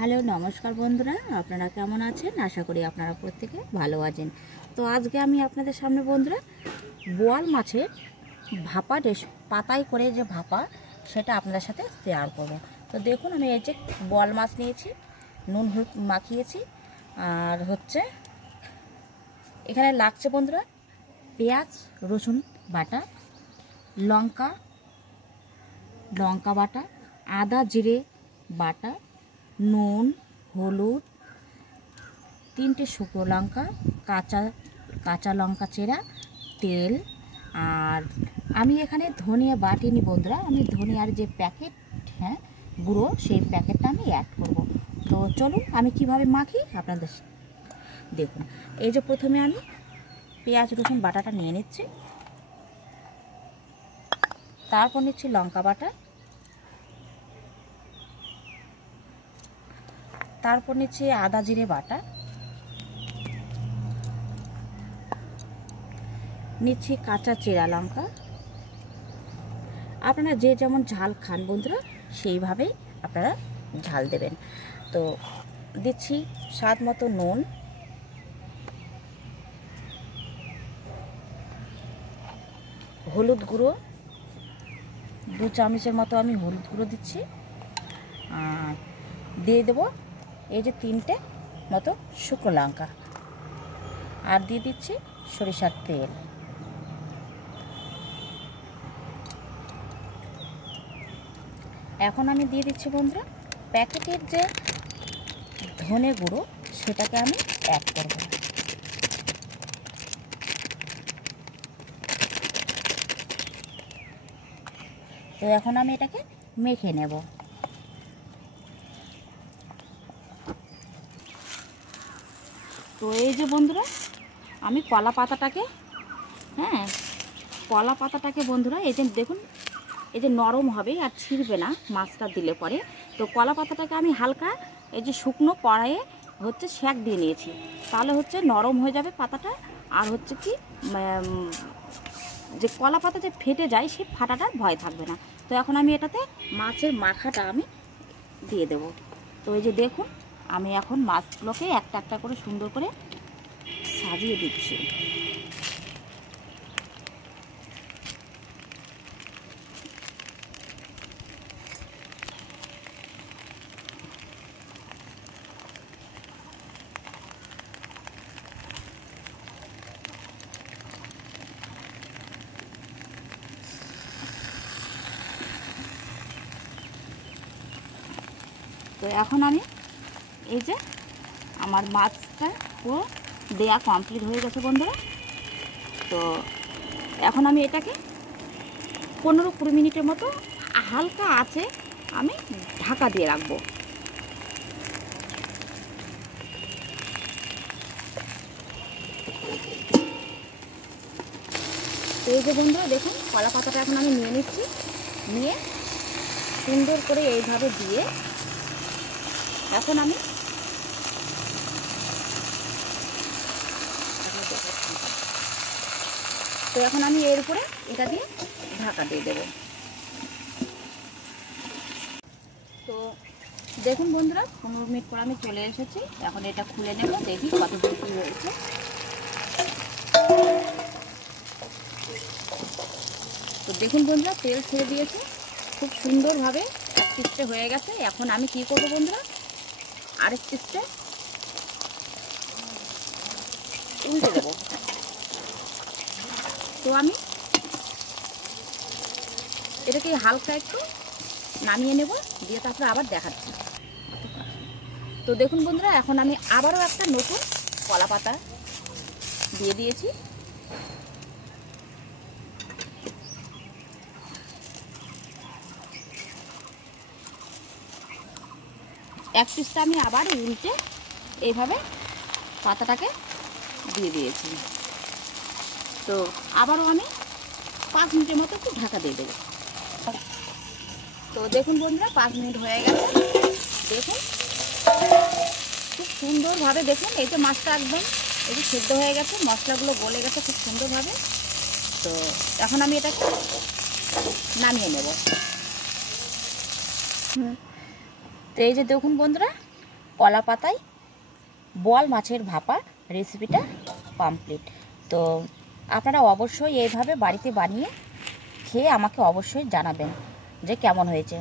Hello নমস্কার বন্ধুরা, আপনারা কেমন আছেন? আশা করি আপনারা প্রত্যেকে ভালো আছেন। তো আজকে আমি আপনাদের সামনে বন্ধুরা বোয়াল মাছের ভাপা পাতায় করে যে ভাপা সেটা আপনাদের সাথে শেয়ার করব। তো দেখুন, আমি এই যে বোয়াল মাছ নিয়েছি, নুন হলুদ মাখিয়েছি, আর হচ্ছে এখানে লাগছে বন্ধুরা পেঁয়াজ রসুন বাটা, লঙ্কা বাটা, আদা জিরে বাটা, নুন হলুদ, 3টে শুকনো লঙ্কা, কাঁচা লঙ্কা চেরা, তেল। আর আমি এখানে ধনিয়া বাটিনি বন্ধুরা, আমি ধনিয়ার যে প্যাকেট গুঁড়ো সেই প্যাকেটটা আমি অ্যাড করব। তো চলুন আমি কিভাবে মাখি আপনাদের দেখুন। এই যে প্রথমে আমি পেঁয়াজ রসুন বাটাটা নিয়ে নিচ্ছি, তারপর নিচ্ছি লঙ্কা বাটা, তারপর নিচ্ছি আদা জিরে বাটা, নিচ্ছি কাঁচা চেরা লঙ্কা। আপনারা যে যেমন ঝাল খান বন্ধুরা সেইভাবেই আপনারা ঝাল দেবেন। তো দিচ্ছি স্বাদ মতো নুন, হলুদ গুঁড়ো 2 চামচের মতো আমি হলুদ গুঁড়ো দিচ্ছি, আর দিয়ে দেবো এই যে 3টে মতো শুকনো লঙ্কা, আর দিয়ে দিচ্ছি সরিষার তেল। এখন আমি দিয়ে দিচ্ছি বন্ধুরা প্যাকেটের যে ধনে গুঁড়ো সেটাকে আমি অ্যাড করব। তো এখন আমি এটাকে মেখে নেব। তো এই যে বন্ধুরা আমি কলা পাতাটাকে বন্ধুরা এই যে দেখুন, এই যে নরম হবে আর ছিঁড়বে না মাছটা দিলে পরে। তো কলা পাতাটাকে আমি হালকা এই যে শুকনো কড়াইয়ে হচ্ছে সেঁক দিয়ে নিয়েছি, তাহলে হচ্ছে নরম হয়ে যাবে পাতাটা। আর হচ্ছে কি যে কলা পাতা যে ফেটে যায় সেই ফাটাটার ভয় থাকবে না। তো এখন আমি এটাতে মাছের মাখাটা আমি দিয়ে দেব। তো এই যে দেখুন, আমি এখন মাছগুলোকে একটা একটা করে সুন্দর করে সাজিয়ে দিচ্ছি। তো এখন আমি এই যে আমার মাছটা পুরো দেয়া কমপ্লিট হয়ে গেছে বন্ধুরা। তো এখন আমি এটাকে 15-20 মিনিটের মতো হালকা আঁচে আমি ঢাকা দিয়ে রাখবো। তো এই যে বন্ধুরা দেখুন, কলা পাতাটা এখন আমি নিয়ে নিচ্ছি, নিয়ে সুন্দর করে এইভাবে দিয়ে এখন আমি এর উপরে এটা দিয়ে ঢাকা দিয়ে দেব। তো দেখুন বন্ধুরা 15 মিনিট পর আমি চলে এসেছি। এখন এটা খুলে নেব, দেখি কতদূর কি হয়েছে। তো দেখুন বন্ধুরা তেল ছেড়ে দিয়েছে, খুব সুন্দরভাবে এক পিসটা হয়ে গেছে। এখন আমি কি করব বন্ধুরা, আরেক পিসটা উল্টে দেবো। তো আমি এটাকে হালকা একটু নামিয়ে নেব, দিয়ে তারপরে আবার দেখাচ্ছি। তো দেখুন বন্ধুরা এখন আমি আবারও একটা নতুন কলা পাতা দিয়ে দিয়েছি। এক পিসটা আমি আবার উল্টে এইভাবে পাতাটাকে দিয়ে দিয়েছি। তো আবারও আমি 5 মিনিটের মতো একটু ঢাকা দিয়ে দেবো। তো দেখুন বন্ধুরা 5 মিনিট হয়ে গেছে। দেখুন খুব সুন্দরভাবে দেখুন এই যে মাছটা একদম এই যে সেদ্ধ হয়ে গেছে, মশলাগুলো গলে গেছে খুব সুন্দরভাবে। তো এখন আমি এটাকে নামিয়ে নেব। তো এই যে দেখুন বন্ধুরা কলা পাতায় বোয়াল মাছের ভাপা রেসিপিটা কমপ্লিট। তো আপনারা অবশ্যই এইভাবে বাড়িতে বানিয়ে খেয়ে আমাকে অবশ্যই জানাবেন যে কেমন হয়েছে।